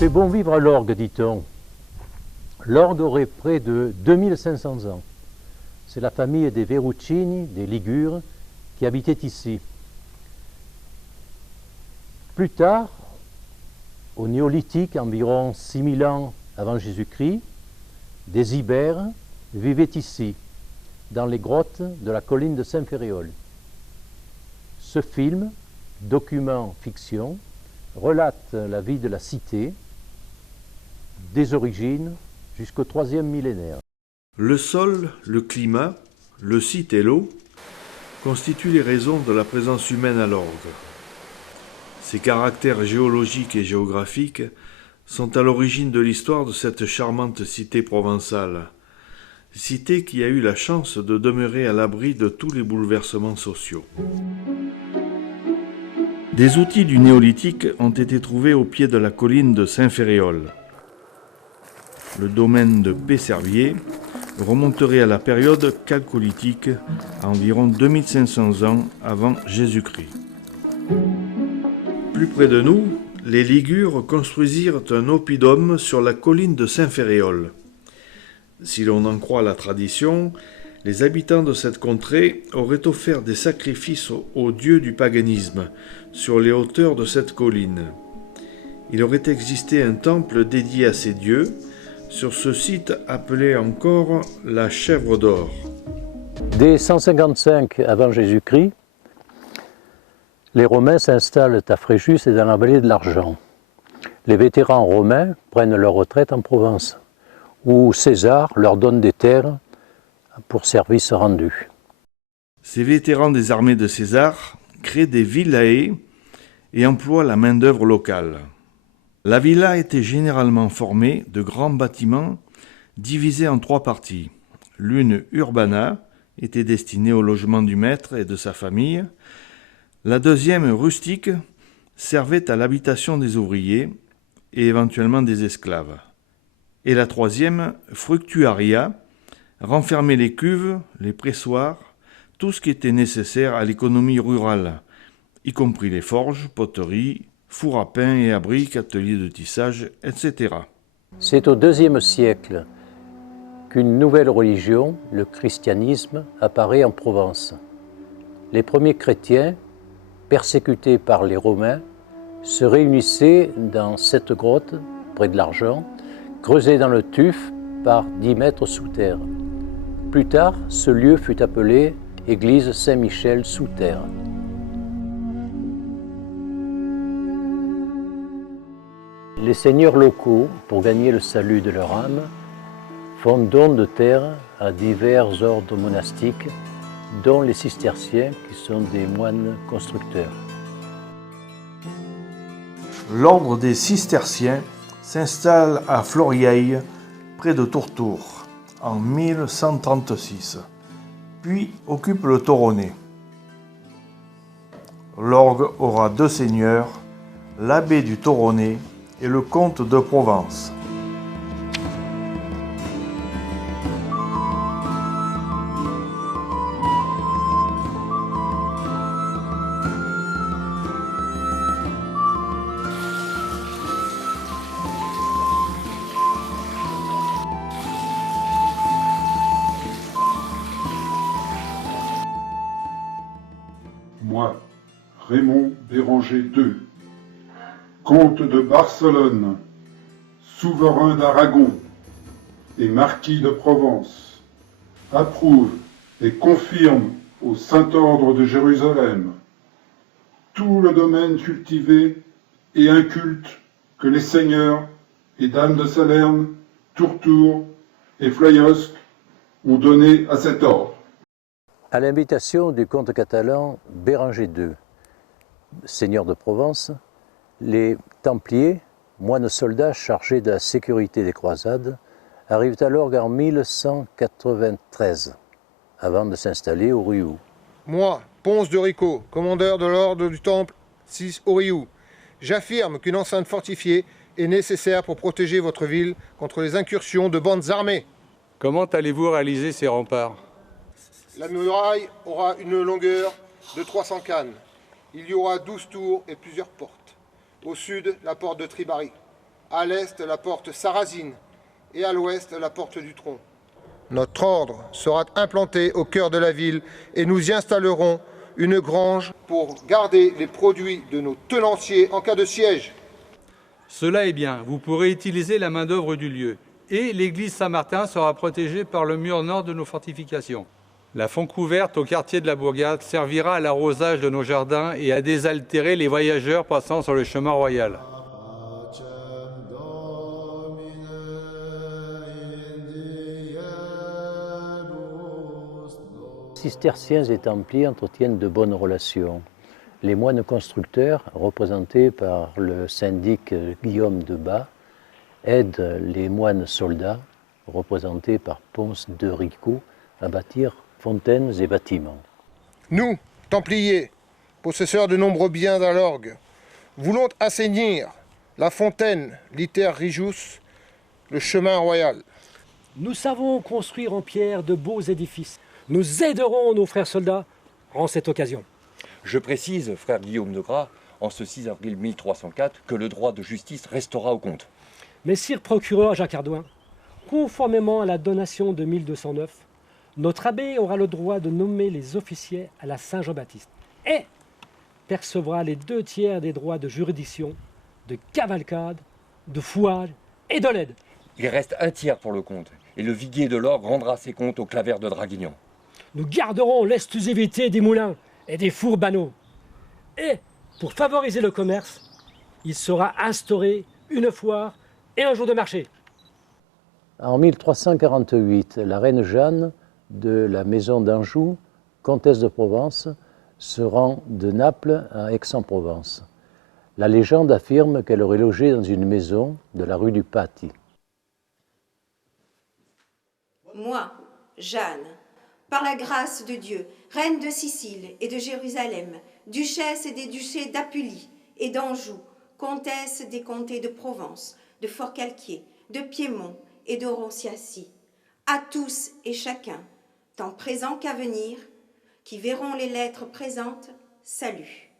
fait bon vivre à l'Orgue, dit-on. L'Orgue aurait près de 2500 ans. C'est la famille des Verrucini, des Ligures, qui habitait ici. Plus tard, au néolithique, environ 6000 ans avant Jésus-Christ, des Ibères vivaient ici, dans les grottes de la colline de Saint-Ferréol. Ce film, document fiction, relate la vie de la cité, des origines jusqu'au 3e millénaire. Le sol, le climat, le site et l'eau constituent les raisons de la présence humaine à l'Orgue. Ces caractères géologiques et géographiques sont à l'origine de l'histoire de cette charmante cité provençale, cité qui a eu la chance de demeurer à l'abri de tous les bouleversements sociaux. Des outils du néolithique ont été trouvés au pied de la colline de Saint-Ferréol. Le domaine de Pesservier remonterait à la période chalcolithique, à environ 2500 ans avant Jésus-Christ. Plus près de nous, les Ligures construisirent un oppidum sur la colline de Saint-Ferréol. Si l'on en croit la tradition, les habitants de cette contrée auraient offert des sacrifices aux dieux du paganisme sur les hauteurs de cette colline. Il aurait existé un temple dédié à ces dieux, sur ce site appelé encore la Chèvre d'Or. Dès 155 avant Jésus-Christ, les Romains s'installent à Fréjus et dans la vallée de l'Argent. Les vétérans romains prennent leur retraite en Provence, où César leur donne des terres pour services rendus. Ces vétérans des armées de César créent des villae et emploient la main-d'œuvre locale. La villa était généralement formée de grands bâtiments divisés en 3 parties. L'une urbana était destinée au logement du maître et de sa famille. La deuxième, rustique, servait à l'habitation des ouvriers et éventuellement des esclaves. Et la troisième, fructuaria, renfermait les cuves, les pressoirs, tout ce qui était nécessaire à l'économie rurale, y compris les forges, poteries, fours à pain et à briques, ateliers de tissage, etc. C'est au IIe siècle qu'une nouvelle religion, le christianisme, apparaît en Provence. Les premiers chrétiens, persécutés par les Romains, se réunissaient dans cette grotte, près de l'Argent, creusée dans le tuf par 10 mètres sous terre. Plus tard, ce lieu fut appelé Église Saint-Michel sous terre. Les seigneurs locaux, pour gagner le salut de leur âme, font don de terre à divers ordres monastiques, dont les cisterciens, qui sont des moines constructeurs. L'ordre des cisterciens s'installe à Florieil, près de Tourtour, en 1136, puis occupe le Toronnais. L'orgue aura 2 seigneurs, l'abbé du Toronnais et le comte de Provence. Moi, Raymond Béranger II, comte de Barcelone, souverain d'Aragon et marquis de Provence, approuve et confirme au Saint-Ordre de Jérusalem tout le domaine cultivé et inculte que les seigneurs et dames de Salerne, Tourtour et Flayosque ont donné à cet ordre. À l'invitation du comte catalan Béranger II, seigneur de Provence, les Templiers, moines soldats chargés de la sécurité des croisades, arrivent à l'orgue en 1193, avant de s'installer au Rioux. Moi, Ponce de Rico, commandeur de l'ordre du Temple 6 au Rioux, j'affirme qu'une enceinte fortifiée est nécessaire pour protéger votre ville contre les incursions de bandes armées. Comment allez-vous réaliser ces remparts? La muraille aura une longueur de 300 cannes. Il y aura 12 tours et plusieurs portes. Au sud, la porte de Tribari. à l'est la porte Sarrasine et à l'ouest la porte du Tronc. Notre ordre sera implanté au cœur de la ville et nous y installerons une grange pour garder les produits de nos tenanciers en cas de siège. Cela est bien, vous pourrez utiliser la main-d'œuvre du lieu. Et l'église Saint-Martin sera protégée par le mur nord de nos fortifications. La font couverte au quartier de la Bourgade servira à l'arrosage de nos jardins et à désaltérer les voyageurs passant sur le chemin royal. Cisterciens et Templiers entretiennent de bonnes relations. Les moines constructeurs, représentés par le syndic Guillaume de Bar, aident les moines soldats, représentés par Ponce de Rico, à bâtir fontaines et bâtiments. Nous, Templiers, possesseurs de nombreux biens à l'orgue, voulons assainir la fontaine Liter Rijus, le chemin royal. Nous savons construire en pierre de beaux édifices. Nous aiderons nos frères soldats en cette occasion. Je précise, frère Guillaume de Gras, en ce 6 avril 1304, que le droit de justice restera au comte. Messire procureur Jacques Ardouin, conformément à la donation de 1209, notre abbé aura le droit de nommer les officiers à la Saint-Jean-Baptiste et percevra les 2/3 des droits de juridiction, de cavalcade, de fouage et de l'aide. Il reste 1/3 pour le comte, et le viguier de l'Orgue rendra ses comptes au claver de Draguignan. Nous garderons l'exclusivité des moulins et des fours banaux. Et, pour favoriser le commerce, il sera instauré une foire et un jour de marché. En 1348, la reine Jeanne de la maison d'Anjou, comtesse de Provence, se rend de Naples à Aix-en-Provence. La légende affirme qu'elle aurait logé dans une maison de la rue du Paty. Moi, Jeanne, par la grâce de Dieu, reine de Sicile et de Jérusalem, duchesse et des duchés d'Apulie et d'Anjou, comtesse des comtés de Provence, de Forcalquier, de Piémont et de Ronciacy, à tous et chacun, tant présent qu'à venir, qui verront les lettres présentes, salut.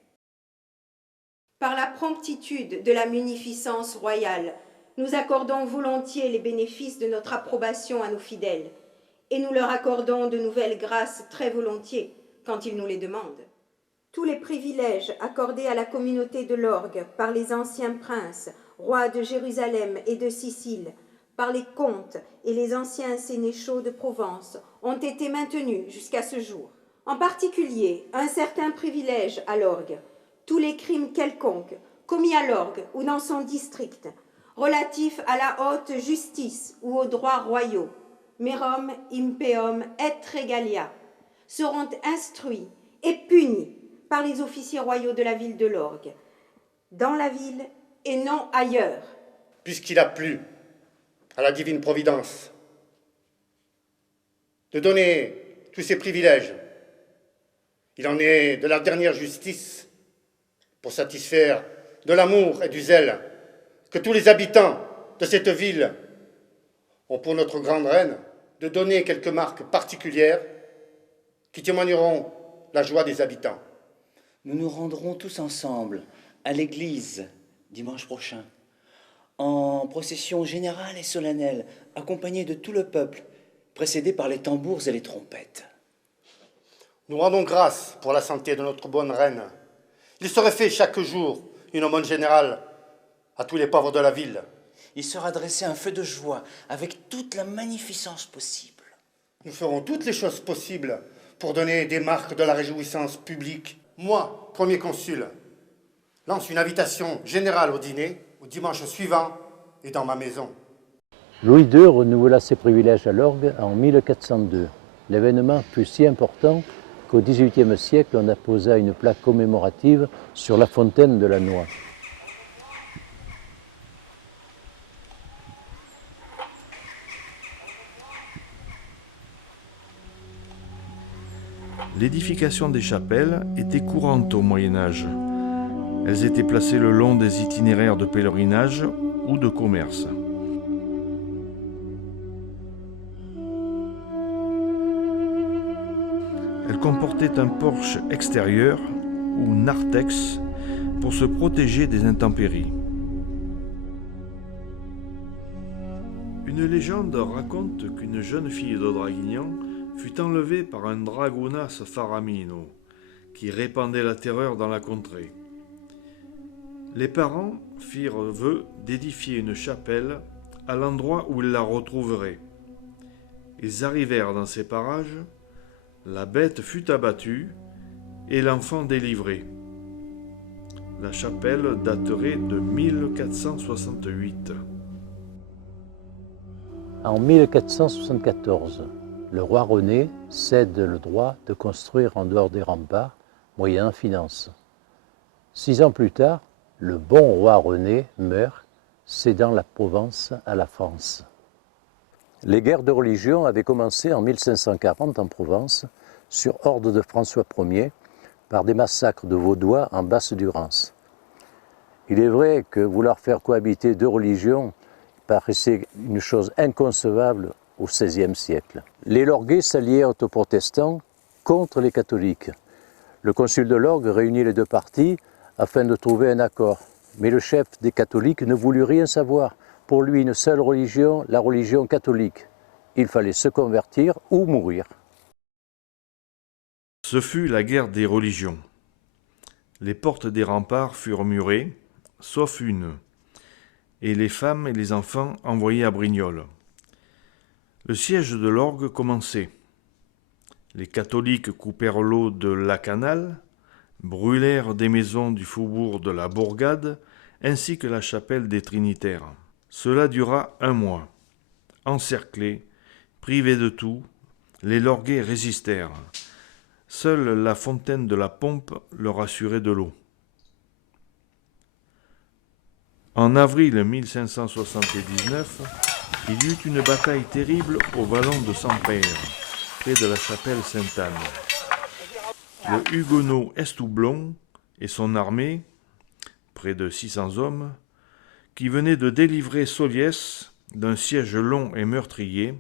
Par la promptitude de la munificence royale, nous accordons volontiers les bénéfices de notre approbation à nos fidèles, et nous leur accordons de nouvelles grâces très volontiers quand ils nous les demandent. Tous les privilèges accordés à la communauté de l'Orgue par les anciens princes, rois de Jérusalem et de Sicile, par les comtes et les anciens sénéchaux de Provence, ont été maintenus jusqu'à ce jour. En particulier, un certain privilège à l'Orgue, tous les crimes quelconques commis à l'Orgue ou dans son district, relatifs à la haute justice ou aux droits royaux, merum impeum et regalia, seront instruits et punis par les officiers royaux de la ville de l'Orgue, dans la ville et non ailleurs. Puisqu'il a plu à la divine providence de donner tous ces privilèges, il en est de la dernière justice pour satisfaire de l'amour et du zèle que tous les habitants de cette ville ont pour notre grande reine, de donner quelques marques particulières qui témoigneront la joie des habitants. Nous nous rendrons tous ensemble à l'église dimanche prochain, en procession générale et solennelle, accompagnée de tout le peuple, précédée par les tambours et les trompettes. Nous rendons grâce pour la santé de notre bonne reine. Il serait fait chaque jour une aumône générale à tous les pauvres de la ville. Il sera dressé un feu de joie avec toute la magnificence possible. Nous ferons toutes les choses possibles pour donner des marques de la réjouissance publique. Moi, premier consul, lance une invitation générale au dîner, au dimanche suivant, et dans ma maison. Louis II renouvela ses privilèges à l'Orgue en 1402. L'événement fut si important qu'au XVIIIe siècle, on apposa une plaque commémorative sur la fontaine de la Noix. L'édification des chapelles était courante au Moyen Âge. Elles étaient placées le long des itinéraires de pèlerinage ou de commerce. Elles comportaient un porche extérieur ou narthex pour se protéger des intempéries. Une légende raconte qu'une jeune fille de Draguignan fut enlevée par un dragounas faramino, qui répandait la terreur dans la contrée. Les parents firent vœu d'édifier une chapelle à l'endroit où ils la retrouveraient. Ils arrivèrent dans ces parages, la bête fut abattue et l'enfant délivré. La chapelle daterait de 1468. En 1474, le roi René cède le droit de construire en dehors des remparts, moyennant finance. 6 ans plus tard, le bon roi René meurt, cédant la Provence à la France. Les guerres de religion avaient commencé en 1540 en Provence, sur ordre de François Ier, par des massacres de Vaudois en Basse-Durance. Il est vrai que vouloir faire cohabiter 2 religions paraissait une chose inconcevable au XVIe siècle. Les Lorguais s'allièrent aux protestants contre les catholiques. Le concile de Lorgues réunit les 2 partis afin de trouver un accord. Mais le chef des catholiques ne voulut rien savoir. Pour lui, une seule religion, la religion catholique. Il fallait se convertir ou mourir. Ce fut la guerre des religions. Les portes des remparts furent murées, sauf une, et les femmes et les enfants envoyés à Brignoles. Le siège de l'orgue commençait. Les catholiques coupèrent l'eau de Lacanal, brûlèrent des maisons du faubourg de la Bourgade, ainsi que la chapelle des Trinitaires. Cela dura 1 mois. Encerclés, privés de tout, les Lorguais résistèrent. Seule la fontaine de la Pompe leur assurait de l'eau. En avril 1579, il y eut une bataille terrible au vallon de Sampère, près de la chapelle Sainte-Anne. Le huguenot Estoublon et son armée, près de 600 hommes, qui venaient de délivrer Soliès d'un siège long et meurtrier,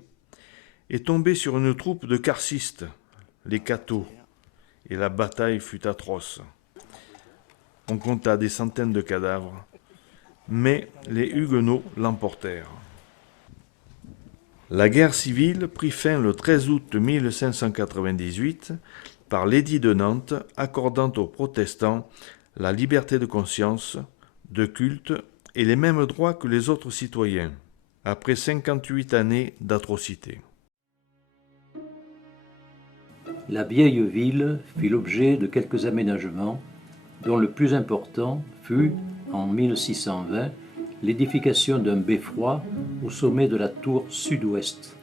est tombé sur une troupe de carcistes, les cathos, et la bataille fut atroce. On compta des centaines de cadavres, mais les huguenots l'emportèrent. La guerre civile prit fin le 13 août 1598 par l'édit de Nantes accordant aux protestants la liberté de conscience, de culte et les mêmes droits que les autres citoyens, après 58 années d'atrocités. La vieille ville fit l'objet de quelques aménagements, dont le plus important fut, en 1620, l'édification d'un beffroi au sommet de la tour sud-ouest.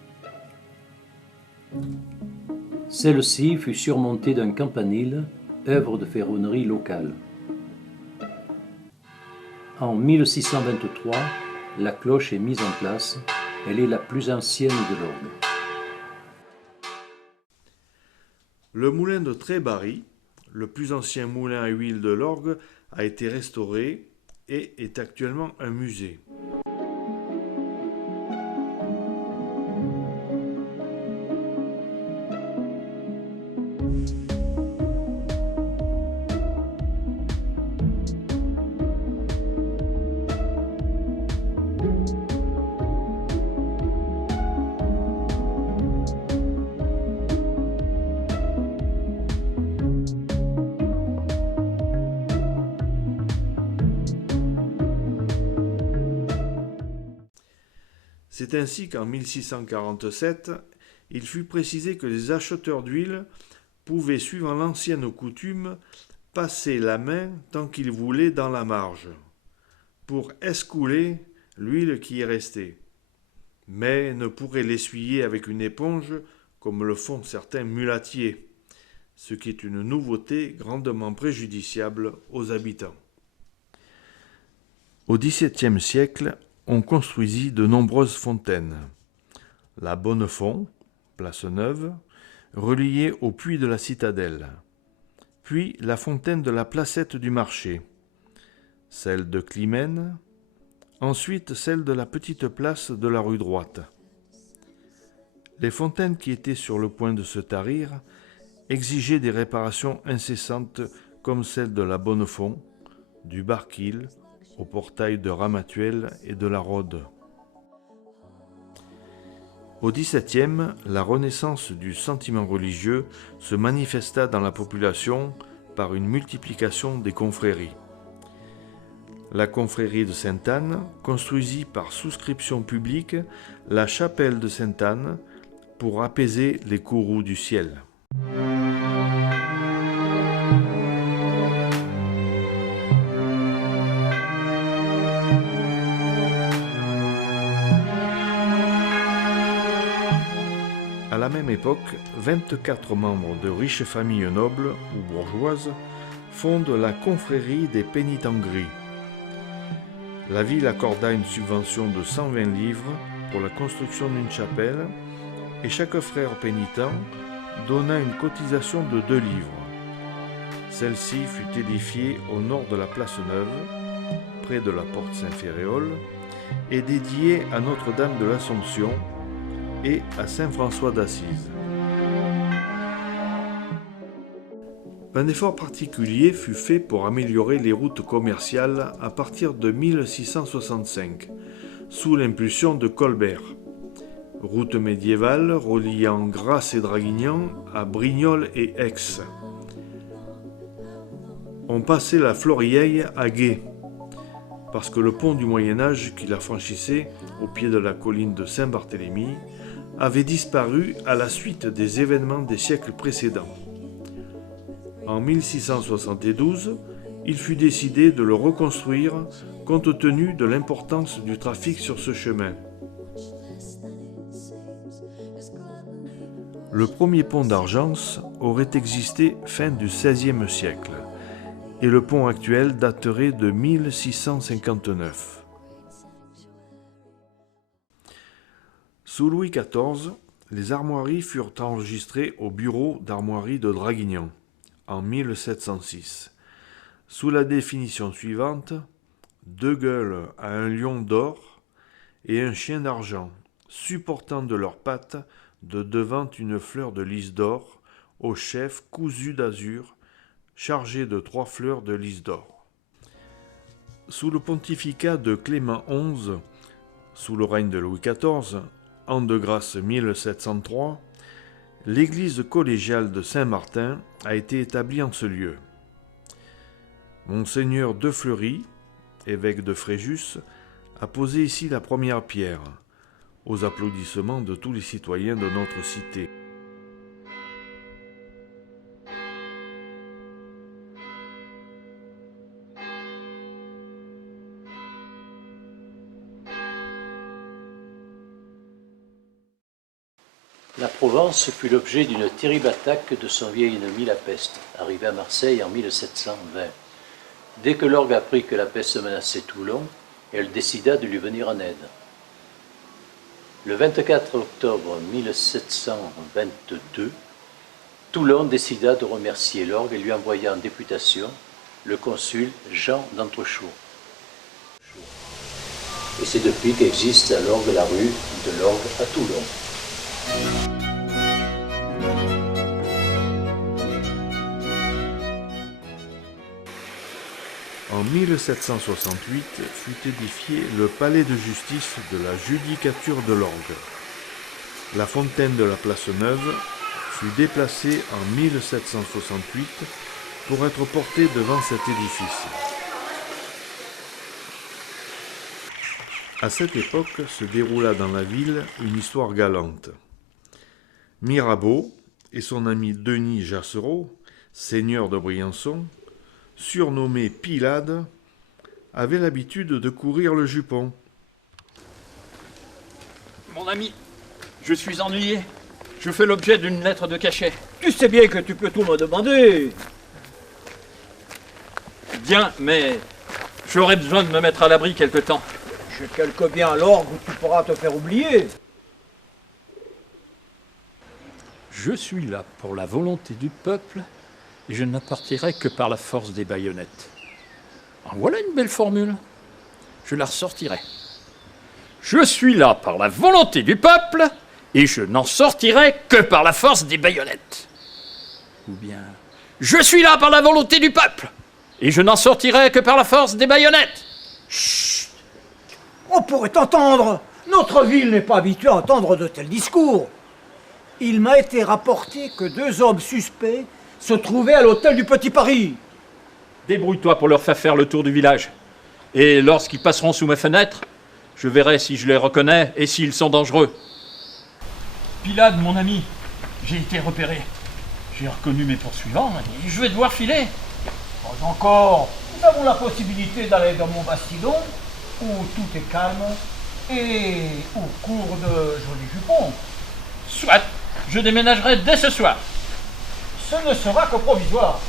Celle-ci fut surmontée d'un campanile, œuvre de ferronnerie locale. En 1623, la cloche est mise en place. Elle est la plus ancienne de l'orgue. Le moulin de Trébarry, le plus ancien moulin à huile de l'orgue, a été restauré et est actuellement un musée. C'est ainsi qu'en 1647, il fut précisé que les acheteurs d'huile pouvaient, suivant l'ancienne coutume, passer la main tant qu'ils voulaient dans la marge, pour escouler l'huile qui est restée, mais ne pourraient l'essuyer avec une éponge comme le font certains mulatiers, ce qui est une nouveauté grandement préjudiciable aux habitants. Au XVIIe siècle, on construisit de nombreuses fontaines. La Bonnefond, place Neuve, reliée au puits de la Citadelle, puis la fontaine de la Placette du Marché, celle de Climène, ensuite celle de la petite place de la rue Droite. Les fontaines qui étaient sur le point de se tarir exigeaient des réparations incessantes comme celle de la Bonnefond, du Barquil, au portail de Ramatuelle et de la Rôde. Au XVIIe, la renaissance du sentiment religieux se manifesta dans la population par une multiplication des confréries. La confrérie de Sainte-Anne construisit par souscription publique la chapelle de Sainte-Anne pour apaiser les courroux du ciel. À la même époque, 24 membres de riches familles nobles ou bourgeoises fondent la confrérie des pénitents-gris. La ville accorda une subvention de 120 livres pour la construction d'une chapelle et chaque frère pénitent donna une cotisation de 2 livres. Celle-ci fut édifiée au nord de la place Neuve, près de la porte Saint-Féréol, et dédiée à Notre-Dame de l'Assomption et à Saint-François d'Assise. Un effort particulier fut fait pour améliorer les routes commerciales à partir de 1665, sous l'impulsion de Colbert. Route médiévale reliant Grasse et Draguignan à Brignoles et Aix. On passait la Florieille à Gué, parce que le pont du Moyen-Âge qui la franchissait au pied de la colline de Saint-Barthélemy avait disparu à la suite des événements des siècles précédents. En 1672, il fut décidé de le reconstruire compte tenu de l'importance du trafic sur ce chemin. Le premier pont d'Argence aurait existé fin du XVIe siècle et le pont actuel daterait de 1659. Sous Louis XIV, les armoiries furent enregistrées au bureau d'armoirie de Draguignan en 1706, sous la définition suivante: 2 gueules à un lion d'or et un chien d'argent, supportant de leurs pattes de devant une fleur de lys d'or, au chef cousu d'azur, chargé de 3 fleurs de lys d'or. Sous le pontificat de Clément XI, sous le règne de Louis XIV, an de grâce 1703, l'église collégiale de Saint-Martin a été établie en ce lieu. Monseigneur de Fleury, évêque de Fréjus, a posé ici la première pierre, aux applaudissements de tous les citoyens de notre cité. La Provence fut l'objet d'une terrible attaque de son vieil ennemi, la peste, arrivé à Marseille en 1720. Dès que l'orgue apprit que la peste menaçait Toulon, elle décida de lui venir en aide. Le 24 octobre 1722, Toulon décida de remercier l'orgue et lui envoya en députation le consul Jean d'Entrechour. Et c'est depuis qu'existe à l'orgue la rue de l'orgue à Toulon. En 1768 fut édifié le palais de justice de la judicature de l'orgue. La fontaine de la place Neuve fut déplacée en 1768 pour être portée devant cet édifice. À cette époque se déroula dans la ville une histoire galante. Mirabeau et son ami Denis Jassereau, seigneur de Briançon, surnommé Pylade, avaient l'habitude de courir le jupon. Mon ami, je suis ennuyé. Je fais l'objet d'une lettre de cachet. Tu sais bien que tu peux tout me demander. Bien, mais j'aurais besoin de me mettre à l'abri quelque temps. J'ai quelque bien l'orgue où tu pourras te faire oublier. Je suis là pour la volonté du peuple et je ne partirai que par la force des baïonnettes. En voilà une belle formule. Je la ressortirai. Je suis là par la volonté du peuple et je n'en sortirai que par la force des baïonnettes. Ou bien, je suis là par la volonté du peuple et je n'en sortirai que par la force des baïonnettes. Chut! On pourrait t'entendre. Notre ville n'est pas habituée à entendre de tels discours. Il m'a été rapporté que 2 hommes suspects se trouvaient à l'hôtel du Petit Paris. Débrouille-toi pour leur faire le tour du village. Et lorsqu'ils passeront sous mes fenêtres, je verrai si je les reconnais et s'ils sont dangereux. Pilade, mon ami, j'ai été repéré. J'ai reconnu mes poursuivants et je vais devoir filer. Pas encore. Nous avons la possibilité d'aller dans mon bastidon, où tout est calme et où courent de jolis jupons. Soit, je déménagerai dès ce soir. Ce ne sera que provisoire.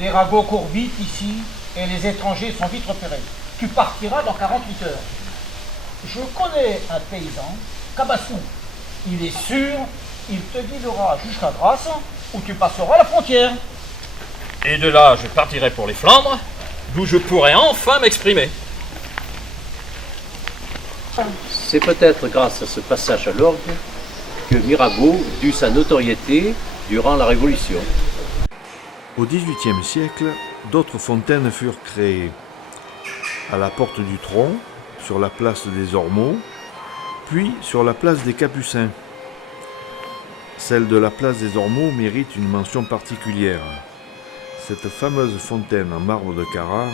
Les ragots courent vite ici et les étrangers sont vite repérés. Tu partiras dans 48 heures. Je connais un paysan, Cabassou. Il est sûr, il te guidera jusqu'à Grasse, où tu passeras la frontière. Et de là, je partirai pour les Flandres, d'où je pourrai enfin m'exprimer. C'est peut-être grâce à ce passage à l'orgue que Mirabeau dut sa notoriété durant la Révolution. Au XVIIIe siècle, d'autres fontaines furent créées. À la porte du Tron, sur la place des Ormeaux, puis sur la place des Capucins. Celle de la place des Ormeaux mérite une mention particulière. Cette fameuse fontaine en marbre de Carrare,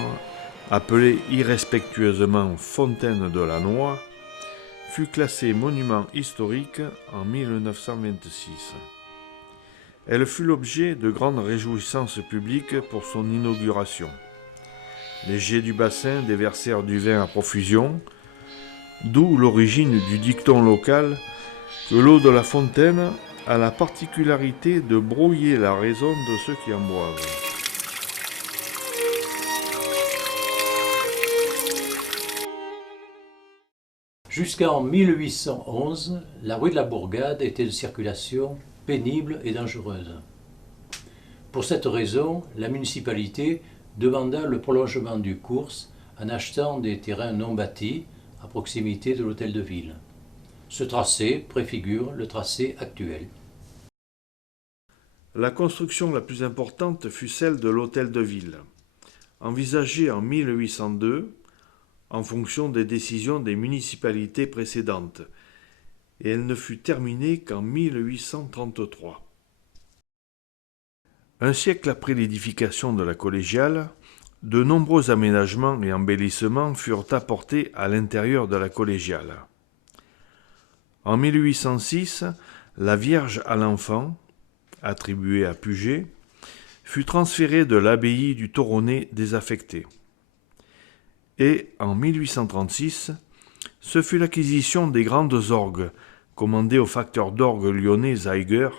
appelée irrespectueusement Fontaine de la Noix, fut classée monument historique en 1926. Elle fut l'objet de grandes réjouissances publiques pour son inauguration. Les jets du bassin déversèrent du vin à profusion, d'où l'origine du dicton local que l'eau de la fontaine a la particularité de brouiller la raison de ceux qui en boivent. Jusqu'en 1811, la rue de la Bourgade était de circulation pénible et dangereuse. Pour cette raison, la municipalité demanda le prolongement du cours en achetant des terrains non bâtis à proximité de l'hôtel de ville. Ce tracé préfigure le tracé actuel. La construction la plus importante fut celle de l'hôtel de ville, envisagée en 1802 en fonction des décisions des municipalités précédentes, et elle ne fut terminée qu'en 1833. Un siècle après l'édification de la collégiale, de nombreux aménagements et embellissements furent apportés à l'intérieur de la collégiale. En 1806, la Vierge à l'Enfant, attribuée à Puget, fut transférée de l'abbaye du Toronnais désaffectée. Et en 1836, ce fut l'acquisition des grandes orgues, commandées au facteur d'orgue lyonnais Zeiger,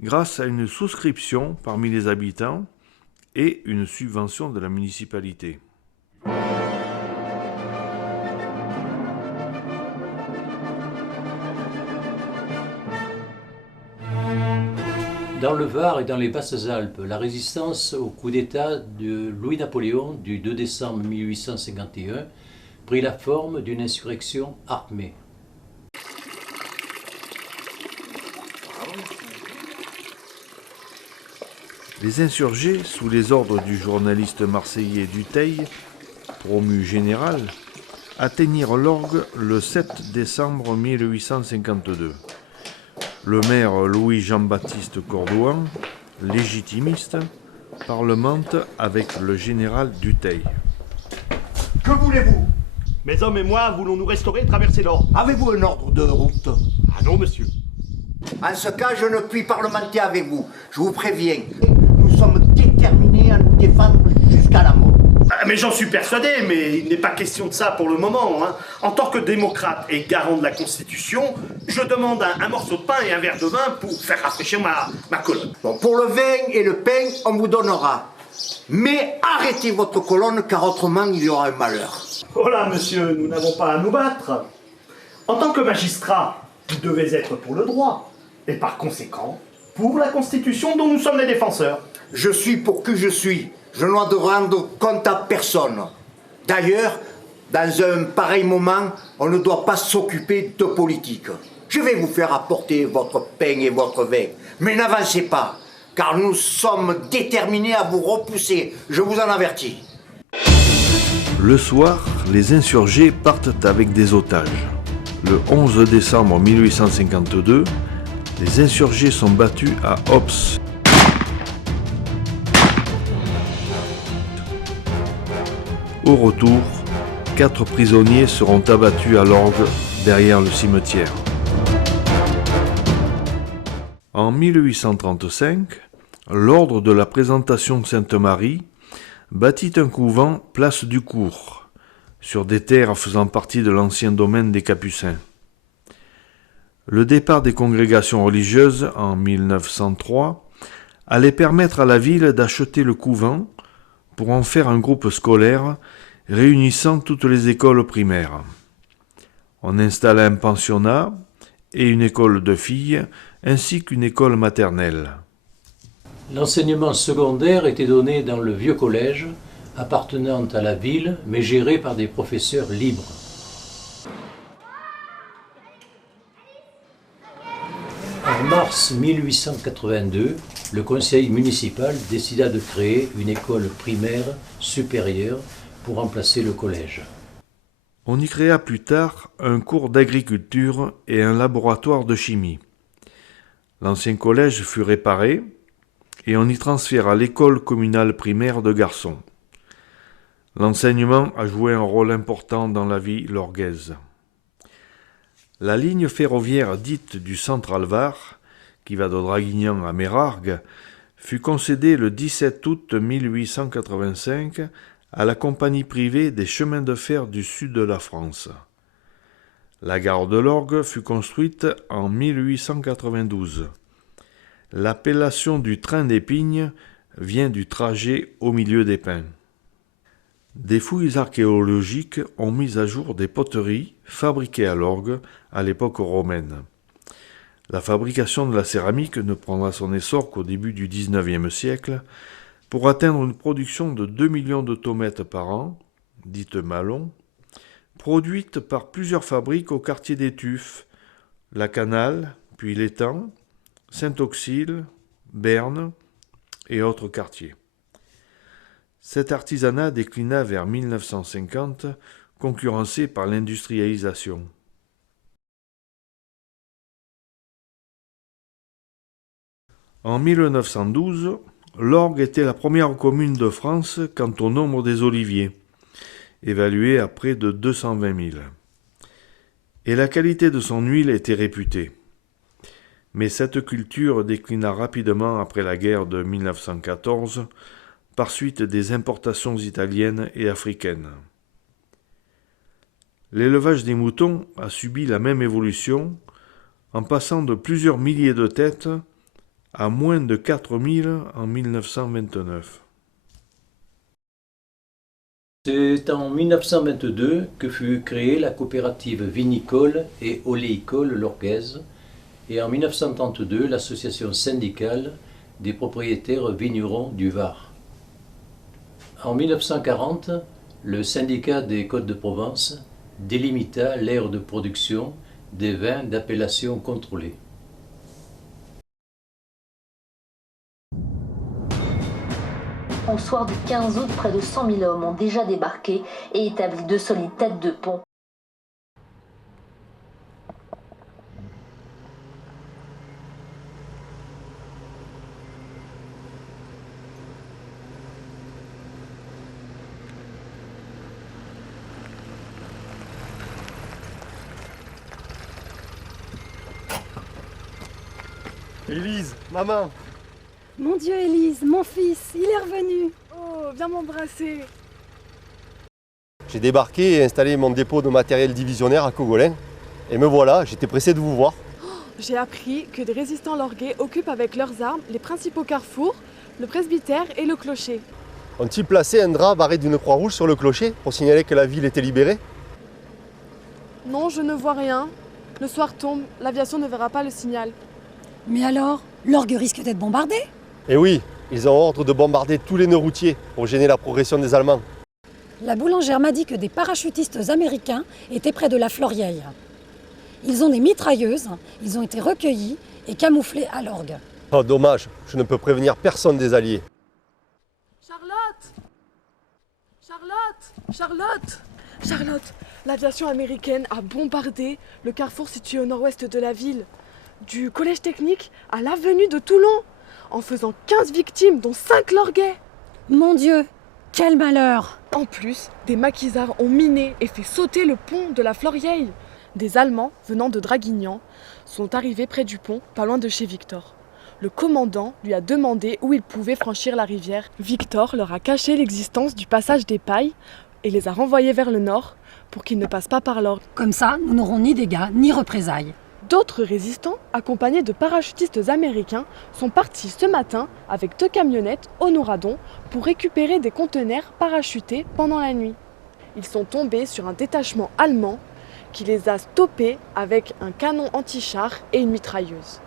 grâce à une souscription parmi les habitants et une subvention de la municipalité. Dans le Var et dans les Basses-Alpes, la résistance au coup d'État de Louis-Napoléon du 2 décembre 1851 prit la forme d'une insurrection armée. Les insurgés, sous les ordres du journaliste marseillais Dutheil, promu général, atteignirent l'orgue le 7 décembre 1852. Le maire Louis-Jean-Baptiste Cordouan, légitimiste, parlemente avec le général Dutheil. Que voulez-vous? Mes hommes et moi voulons nous restaurer et traverser l'Orne. Avez-vous un ordre de route? Ah non, monsieur. En ce cas, je ne puis parlementer avec vous. Je vous préviens. Nous sommes déterminés à nous défendre jusqu'à la mort. Mais j'en suis persuadé, mais il n'est pas question de ça pour le moment. Hein. En tant que démocrate et garant de la Constitution, je demande un morceau de pain et un verre de vin pour faire rafraîchir ma colonne. Bon, pour le vin et le pain, on vous donnera. Mais arrêtez votre colonne, car autrement, il y aura un malheur. Oh là, monsieur, nous n'avons pas à nous battre. En tant que magistrat, vous devez être pour le droit. Et par conséquent, pour la Constitution dont nous sommes les défenseurs. Je suis pour que je suis. Je ne dois de rendre compte à personne. D'ailleurs, dans un pareil moment, on ne doit pas s'occuper de politique. Je vais vous faire apporter votre pain et votre vin. Mais n'avancez pas, car nous sommes déterminés à vous repousser. Je vous en avertis. Le soir, les insurgés partent avec des otages. Le 11 décembre 1852, les insurgés sont battus à Hobbs. Au retour, 4 prisonniers seront abattus à l'orgue derrière le cimetière. En 1835, l'ordre de la Présentation Sainte-Marie bâtit un couvent place du Cours, sur des terres faisant partie de l'ancien domaine des Capucins. Le départ des congrégations religieuses en 1903 allait permettre à la ville d'acheter le couvent pour en faire un groupe scolaire réunissant toutes les écoles primaires. On installa un pensionnat et une école de filles ainsi qu'une école maternelle. L'enseignement secondaire était donné dans le vieux collège, appartenant à la ville, mais géré par des professeurs libres. En mars 1882, le conseil municipal décida de créer une école primaire supérieure pour remplacer le collège. On y créa plus tard un cours d'agriculture et un laboratoire de chimie. L'ancien collège fut réparé et on y transféra l'école communale primaire de garçons. L'enseignement a joué un rôle important dans la vie lorguaise. La ligne ferroviaire dite du Central-Var, qui va de Draguignan à Mérargues, fut concédée le 17 août 1885 à la compagnie privée des chemins de fer du sud de la France. La gare de l'Orgue fut construite en 1892. L'appellation du train des Pignes vient du trajet au milieu des pins. Des fouilles archéologiques ont mis à jour des poteries fabriquées à l'Orgue à l'époque romaine. La fabrication de la céramique ne prendra son essor qu'au début du XIXe siècle pour atteindre une production de 2 millions de tomètes par an, dite Malon, produite par plusieurs fabriques au quartier des Tuffes, la Canale, puis l'Étang, Saint-Auxil, Berne et autres quartiers. Cet artisanat déclina vers 1950, concurrencé par l'industrialisation. En 1912, l'Orgue était la première commune de France quant au nombre des oliviers, évalué à près de 220 000. Et la qualité de son huile était réputée. Mais cette culture déclina rapidement après la guerre de 1914, par suite des importations italiennes et africaines. L'élevage des moutons a subi la même évolution, en passant de plusieurs milliers de têtes à moins de 4000 en 1929. C'est en 1922 que fut créée la coopérative vinicole et oléicole lorguaise et en 1932 l'association syndicale des propriétaires vignerons du Var. En 1940, le syndicat des Côtes-de-Provence délimita l'aire de production des vins d'appellation contrôlée. Au soir du 15 août, près de 100 000 hommes ont déjà débarqué et établi de solides têtes de pont. Élise, maman! Mon Dieu, Élise, mon fils, il est revenu. Oh, viens m'embrasser. J'ai débarqué et installé mon dépôt de matériel divisionnaire à Cogolin. Et me voilà, j'étais pressé de vous voir. J'ai appris que des résistants lorguais occupent avec leurs armes les principaux carrefours, le presbytère et le clocher. Ont-ils placé un drap barré d'une croix rouge sur le clocher pour signaler que la ville était libérée? Non, je ne vois rien. Le soir tombe, l'aviation ne verra pas le signal. Mais alors, l'Orgue risque d'être bombardé? Eh oui, ils ont ordre de bombarder tous les nœuds routiers pour gêner la progression des Allemands. La boulangère m'a dit que des parachutistes américains étaient près de la Florieille. Ils ont des mitrailleuses, ils ont été recueillis et camouflés à l'Orgue. Oh dommage, je ne peux prévenir personne des Alliés. Charlotte! Charlotte! Charlotte! Charlotte, l'aviation américaine a bombardé le carrefour situé au nord-ouest de la ville, du collège technique à l'avenue de Toulon, en faisant 15 victimes, dont 5 lorguets. Mon Dieu, quel malheur! En plus, des maquisards ont miné et fait sauter le pont de la Florieille. Des Allemands, venant de Draguignan, sont arrivés près du pont, pas loin de chez Victor. Le commandant lui a demandé où il pouvait franchir la rivière. Victor leur a caché l'existence du passage des Pailles et les a renvoyés vers le nord pour qu'ils ne passent pas par l'Orgue. Comme ça, nous n'aurons ni dégâts ni représailles. D'autres résistants, accompagnés de parachutistes américains, sont partis ce matin avec 2 camionnettes au Nouradon pour récupérer des conteneurs parachutés pendant la nuit. Ils sont tombés sur un détachement allemand qui les a stoppés avec un canon anti-char et une mitrailleuse.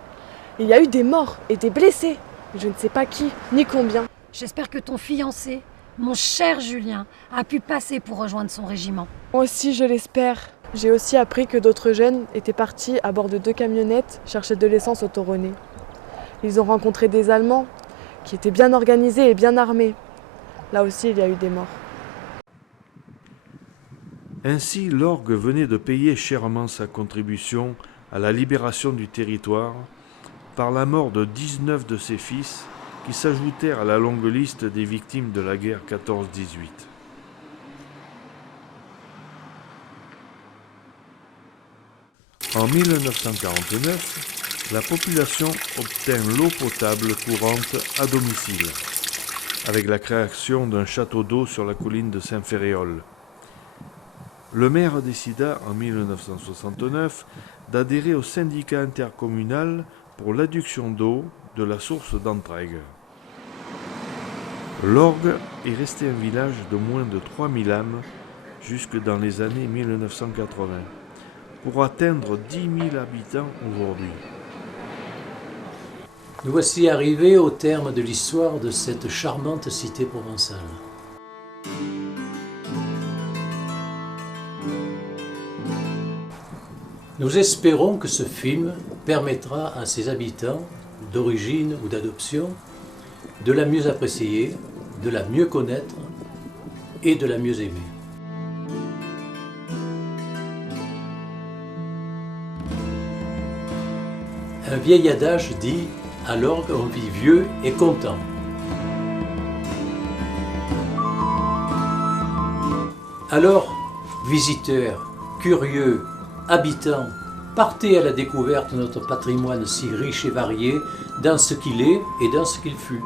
Il y a eu des morts et des blessés, mais je ne sais pas qui ni combien. J'espère que ton fiancé, mon cher Julien, a pu passer pour rejoindre son régiment. Moi aussi, je l'espère. J'ai aussi appris que d'autres jeunes étaient partis à bord de 2 camionnettes chercher de l'essence au Toronnet. Ils ont rencontré des Allemands qui étaient bien organisés et bien armés. Là aussi, il y a eu des morts. Ainsi, l'Orgue venait de payer chèrement sa contribution à la libération du territoire par la mort de 19 de ses fils qui s'ajoutèrent à la longue liste des victimes de la guerre 14-18. En 1949, la population obtint l'eau potable courante à domicile, avec la création d'un château d'eau sur la colline de Saint-Ferréol. Le maire décida en 1969 d'adhérer au syndicat intercommunal pour l'adduction d'eau de la source d'Entraigues. L'Orgue est resté un village de moins de 3000 âmes jusque dans les années 1980, pour atteindre 10 000 habitants aujourd'hui. Nous voici arrivés au terme de l'histoire de cette charmante cité provençale. Nous espérons que ce film permettra à ses habitants, d'origine ou d'adoption, de la mieux apprécier, de la mieux connaître et de la mieux aimer. Un vieil adage dit « à l'Orgue on vit vieux et content ». Alors, visiteurs, curieux, habitants, partez à la découverte de notre patrimoine si riche et varié dans ce qu'il est et dans ce qu'il fut.